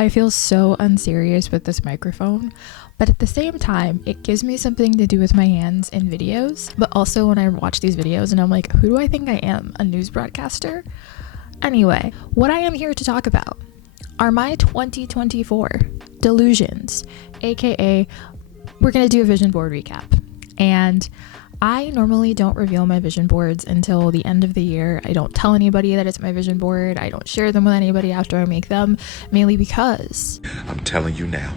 I feel so unserious with this microphone, but at the same time, it gives me something to do with my hands in videos. But also when I watch these videos and I'm like, who do I think I am? A news broadcaster? Anyway, what I am here to talk about are my 2024 delusions, aka we're going to do a vision board recap. And I normally don't reveal my vision boards until the end of the year. I don't tell anybody that it's my vision board. I don't share them with anybody after I make them, mainly because I'm telling you now,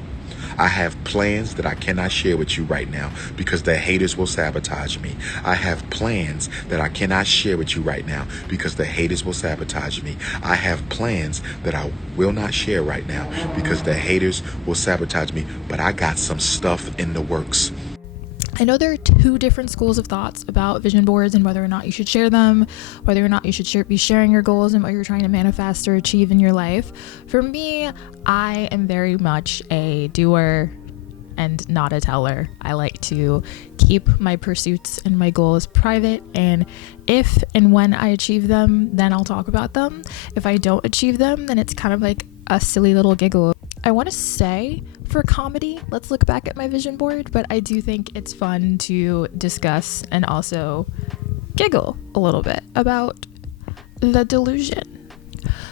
I have plans that I cannot share with you right now because the haters will sabotage me. I have plans that I cannot share with you right now because the haters will sabotage me. I have plans that I will not share right now because the haters will sabotage me. But I got some stuff in the works. I know there are two different schools of thoughts about vision boards and whether or not you should share them, whether or not you should be sharing your goals and what you're trying to manifest or achieve in your life. For me, I am very much a doer and not a teller. I like to keep my pursuits and my goals private, and if and when I achieve them, then I'll talk about them. If I don't achieve them, then it's kind of like a silly little giggle. I want to say, for comedy, let's look back at my vision board, but I do think it's fun to discuss and also giggle a little bit about the delusion.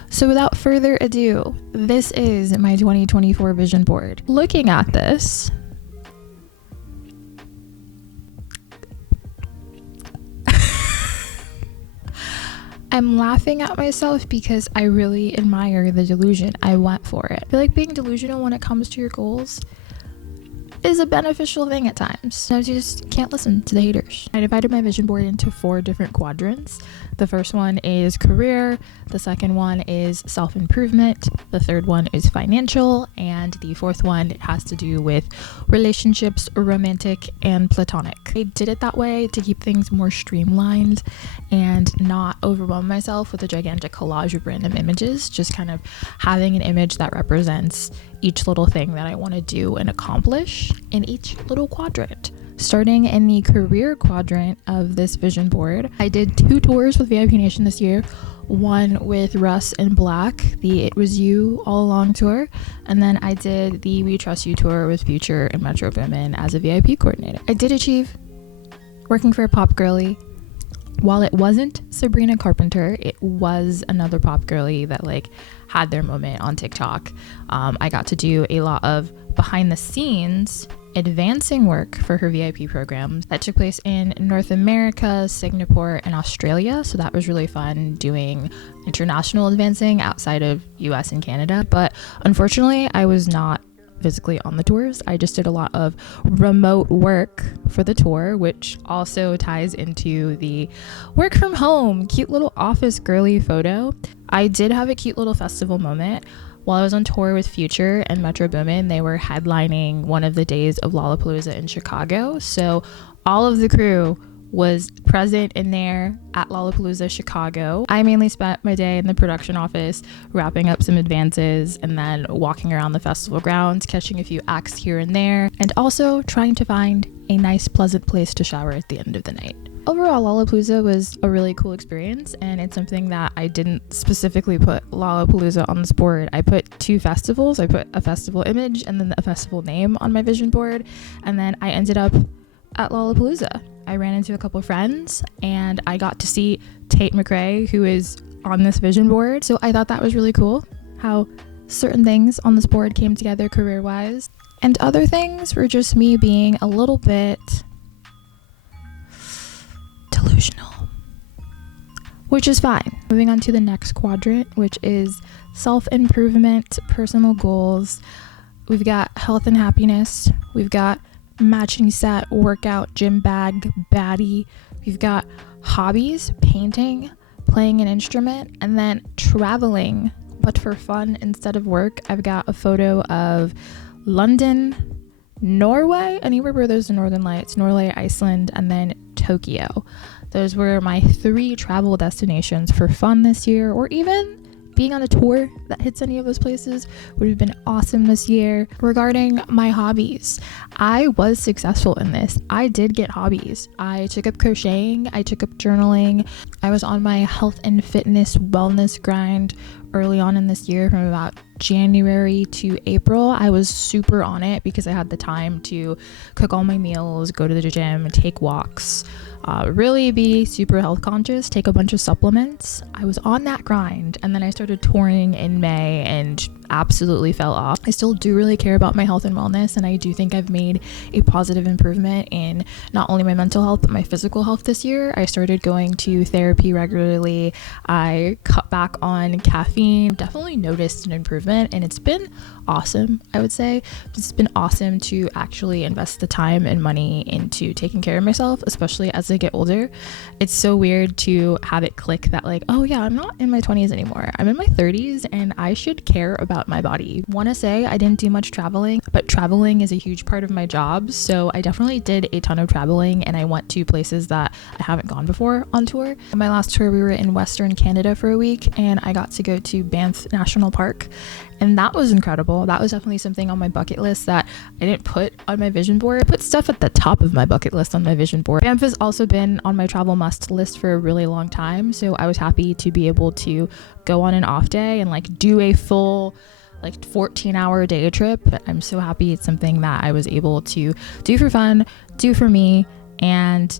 So without further ado, this is my 2024 vision board. Looking at this, I'm laughing at myself because I really admire the delusion. I went for it. I feel like being delusional when it comes to your goals is a beneficial thing at times. Sometimes you just can't listen to the haters. I divided my vision board into 4 different quadrants. The first one is career, the second one is self-improvement, the third one is financial, and the fourth one has to do with relationships, romantic and platonic. I did it that way to keep things more streamlined and not overwhelm myself with a gigantic collage of random images, just kind of having an image that represents each little thing that I want to do and accomplish in each little quadrant. Starting in the career quadrant of this vision board, I did 2 tours with VIP Nation this year. One with Russ and Black, the It Was You All Along tour, and then I did the We Trust You tour with Future and Metro Boomin as a VIP coordinator. I did achieve working for a pop girly. While it wasn't Sabrina Carpenter, it was another pop girly that had their moment on TikTok. I got to do a lot of behind the scenes advancing work for her VIP programs that took place in North America, Singapore, and Australia. So that was really fun doing international advancing outside of US and Canada. But unfortunately, I was not physically on the tours. I just did a lot of remote work for the tour, which also ties into the work from home, cute little office girly photo. I did have a cute little festival moment. While I was on tour with Future and Metro Boomin, they were headlining one of the days of Lollapalooza in Chicago. So all of the crew was present in there at Lollapalooza Chicago. I mainly spent my day in the production office wrapping up some advances and then walking around the festival grounds, catching a few acts here and there, and also trying to find a nice, pleasant place to shower at the end of the night. Overall, Lollapalooza was a really cool experience, and it's something that I didn't specifically put Lollapalooza on this board. I put 2 festivals. I put a festival image and then a festival name on my vision board, and then I ended up at Lollapalooza. I ran into a couple friends, and I got to see Tate McRae, who is on this vision board. So I thought that was really cool, how certain things on this board came together career-wise, and other things were just me being a little bit delusional, which is fine. Moving on to the next quadrant, which is self-improvement, personal goals. We've got health and happiness. We've got matching set, workout, gym bag, baddie. We've got hobbies, painting, playing an instrument, and then traveling, but for fun instead of work. I've got a photo of London, Norway, anywhere where there's the Northern Lights, Norway, Iceland, and then Tokyo. Those were my 3 travel destinations for fun this year, or even being on a tour that hits any of those places would have been awesome this year. Regarding my hobbies, I was successful in this. I did get hobbies. I took up crocheting, I took up journaling. I was on my health and fitness wellness grind early on in this year from about January to April, I was super on it because I had the time to cook all my meals, go to the gym, take walks, really be super health conscious, take a bunch of supplements. I was on that grind, and then I started touring in May and absolutely fell off. I still do really care about my health and wellness, and I do think I've made a positive improvement in not only my mental health but my physical health this year. I started going to therapy regularly. I cut back on caffeine, definitely noticed an improvement, and it's been awesome. I would say it's been awesome to actually invest the time and money into taking care of myself, especially as I get older. It's so weird to have it click that like, oh yeah, I'm not in my 20s anymore, I'm in my 30s and I should care about my body. Want to say I didn't do much traveling, but traveling is a huge part of my job, so I definitely did a ton of traveling, and I went to places that I haven't gone before on tour. On my last tour, we were in Western Canada for a week, and I got to go to Banff National Park, and that was incredible. That was definitely something on my bucket list that I didn't put on my vision board. I put stuff at the top of my bucket list on my vision board. Banff has also been on my travel must list for a really long time, so I was happy to be able to go on an off day and like do a full 14-hour day trip. I'm so happy it's something that I was able to do for fun, do for me, and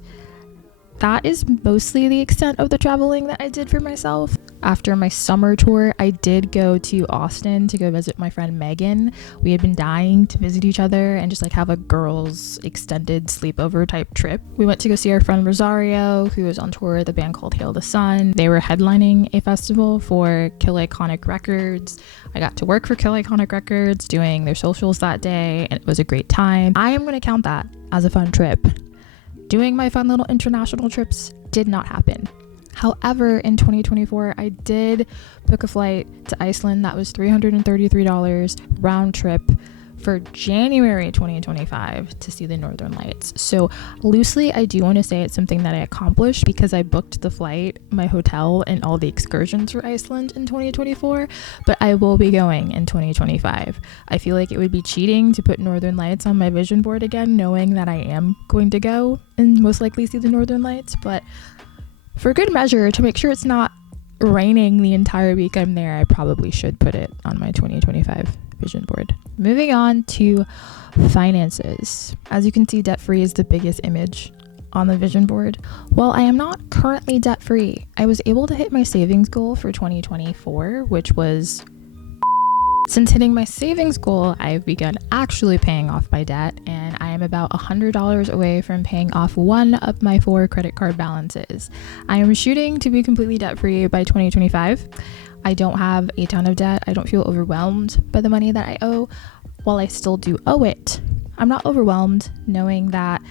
that is mostly the extent of the traveling that I did for myself. After my summer tour, I did go to Austin to go visit my friend Megan. We had been dying to visit each other and just like have a girls extended sleepover type trip. We went to go see our friend Rosario, who was on tour with a band called Hail the Sun. They were headlining a festival for Kill Iconic Records. I got to work for Kill Iconic Records doing their socials that day, and it was a great time. I am going to count that as a fun trip. Doing my fun little international trips did not happen. However, in 2024, I did book a flight to Iceland that was $333 round trip for January 2025 to see the Northern Lights. So loosely, I do want to say it's something that I accomplished because I booked the flight, my hotel, and all the excursions for Iceland in 2024, but I will be going in 2025. I feel like it would be cheating to put Northern Lights on my vision board again, knowing that I am going to go and most likely see the Northern Lights, but for good measure, to make sure it's not raining the entire week I'm there, I probably should put it on my 2025 vision board. Moving on to finances. As you can see, debt-free is the biggest image on the vision board. While I am not currently debt-free, I was able to hit my savings goal for 2024, which was... Since hitting my savings goal, I've begun actually paying off my debt, and I am about $100 away from paying off one of my 4 credit card balances. I am shooting to be completely debt-free by 2025. I don't have a ton of debt. I don't feel overwhelmed by the money that I owe. While I still do owe it, I'm not overwhelmed knowing that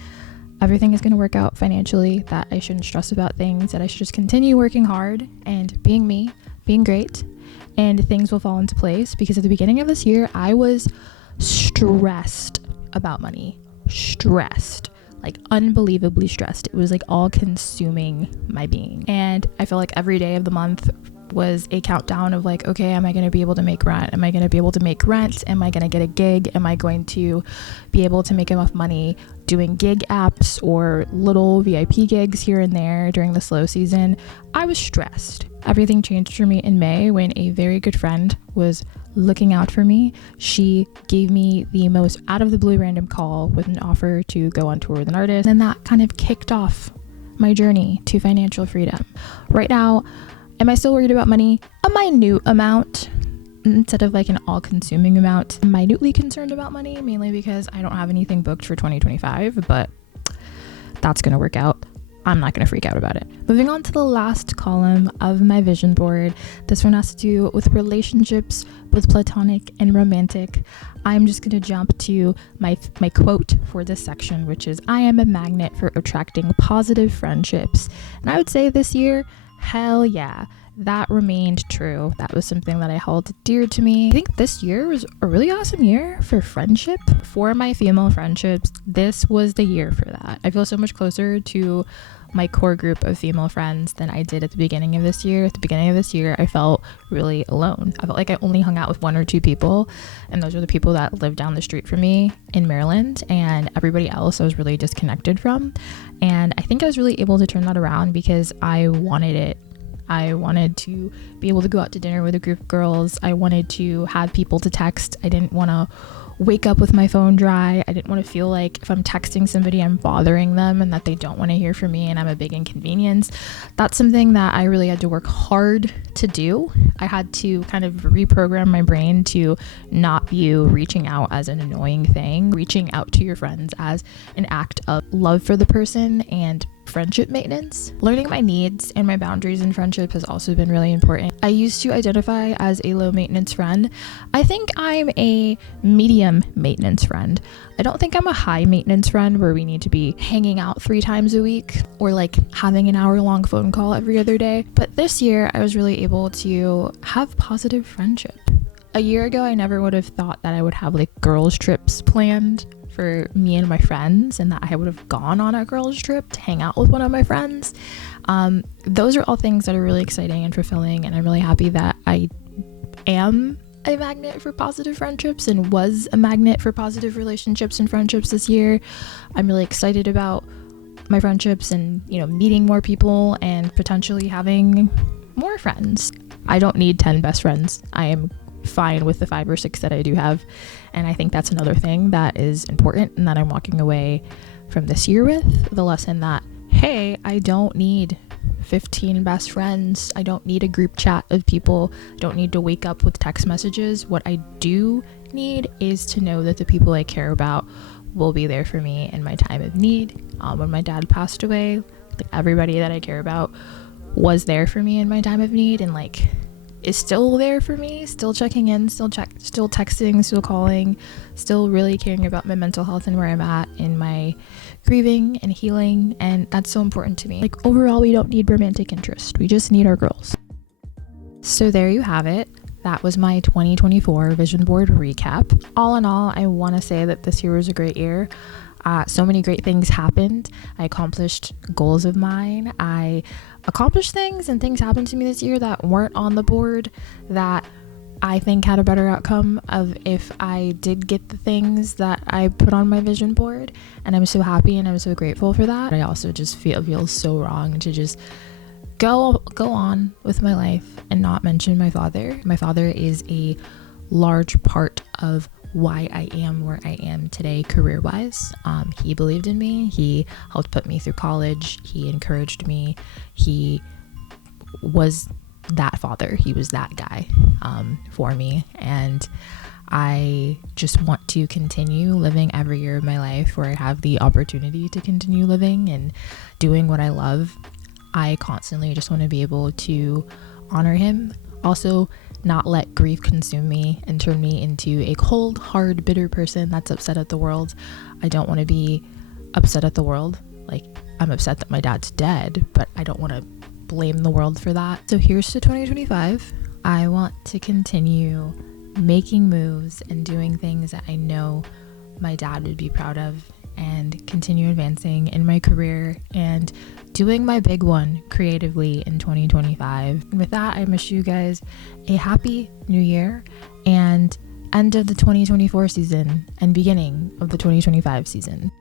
everything is going to work out financially, that I shouldn't stress about things, that I should just continue working hard and being me, being great, and things will fall into place. Because at the beginning of this year, I was stressed about money. Stressed. Like unbelievably stressed. It was like all consuming my being. And I felt like every day of the month was a countdown of like, okay, am I going to be able to make rent? Am I going to be able to make rent? Am I going to get a gig? Am I going to be able to make enough money doing gig apps or little VIP gigs here and there during the slow season? I was stressed. Everything changed for me in May when a very good friend was looking out for me. She gave me the most out of the blue random call with an offer to go on tour with an artist. And that kind of kicked off my journey to financial freedom. Right now, am I still worried about money? A minute amount, instead of like an all-consuming amount. I'm minutely concerned about money, mainly because I don't have anything booked for 2025, but that's going to work out. I'm not going to freak out about it. Moving on to the last column of my vision board. This one has to do with relationships, both platonic and romantic. I'm just going to jump to my quote for this section, which is, I am a magnet for attracting positive friendships. And I would say this year, hell yeah, that remained true. That was something that I held dear to me. I think this year was a really awesome year for friendship. For my female friendships, this was the year for that. I feel so much closer to my core group of female friends than I did at the beginning of this year. At the beginning of this year, I felt really alone. I felt like I only hung out with 1 or 2 people, and those were the people that lived down the street from me in Maryland, and everybody else I was really disconnected from. And I think I was really able to turn that around because I wanted it. I wanted to be able to go out to dinner with a group of girls. I wanted to have people to text. I didn't want to wake up with my phone dry. I didn't want to feel like if I'm texting somebody, I'm bothering them and that they don't want to hear from me and I'm a big inconvenience. That's something that I really had to work hard to do. I had to kind of reprogram my brain to not view reaching out as an annoying thing, reaching out to your friends as an act of love for the person and friendship maintenance. Learning my needs and my boundaries in friendship has also been really important. I used to identify as a low maintenance friend. I think I'm a medium maintenance friend. I don't think I'm a high maintenance friend where we need to be hanging out 3 times a week or like having an hour-long phone call every other day. But this year I was really able to have positive friendship. A year ago, I never would have thought that I would have like girls trips planned for me and my friends and that I would have gone on a girls trip to hang out with one of my friends. Those are all things that are really exciting and fulfilling, and I'm really happy that I am a magnet for positive friendships and was a magnet for positive relationships and friendships this year. I'm really excited about my friendships and, you know, meeting more people and potentially having more friends. I don't need 10 best friends. I am fine with the 5 or 6 that I do have, and I think that's another thing that is important and that I'm walking away from this year with, the lesson that, hey, I don't need 15 best friends. I don't need a group chat of people. I don't need to wake up with text messages. What I do need is to know that the people I care about will be there for me in my time of need. When my dad passed away, like, everybody that I care about was there for me in my time of need, and like is still there for me, still checking in, still texting, still calling, still really caring about my mental health and where I'm at in my grieving and healing. And that's so important to me. Like, overall, we don't need romantic interest. We just need our girls. So there you have it. That was my 2024 vision board recap. All in all, I want to say that this year was a great year. So many great things happened. I accomplished goals of mine. I accomplished things, and things happened to me this year that weren't on the board that I think had a better outcome of if I did get the things that I put on my vision board. And I'm so happy and I'm so grateful for that. I also just feel so wrong to just go on with my life and not mention my father. My father is a large part of why I am where I am today career-wise. He believed in me. He helped put me through college. He encouraged me. He was that father. He was that guy for me. And I just want to continue living every year of my life where I have the opportunity to continue living and doing what I love. I constantly just want to be able to honor him. Also, not let grief consume me and turn me into a cold, hard, bitter person that's upset at the world. I don't want to be upset at the world. Like, I'm upset that my dad's dead, but I don't want to blame the world for that. So here's to 2025. I want to continue making moves and doing things that I know my dad would be proud of, and continue advancing in my career and doing my big one creatively in 2025. And with that, I wish you guys a happy new year and end of the 2024 season and beginning of the 2025 season.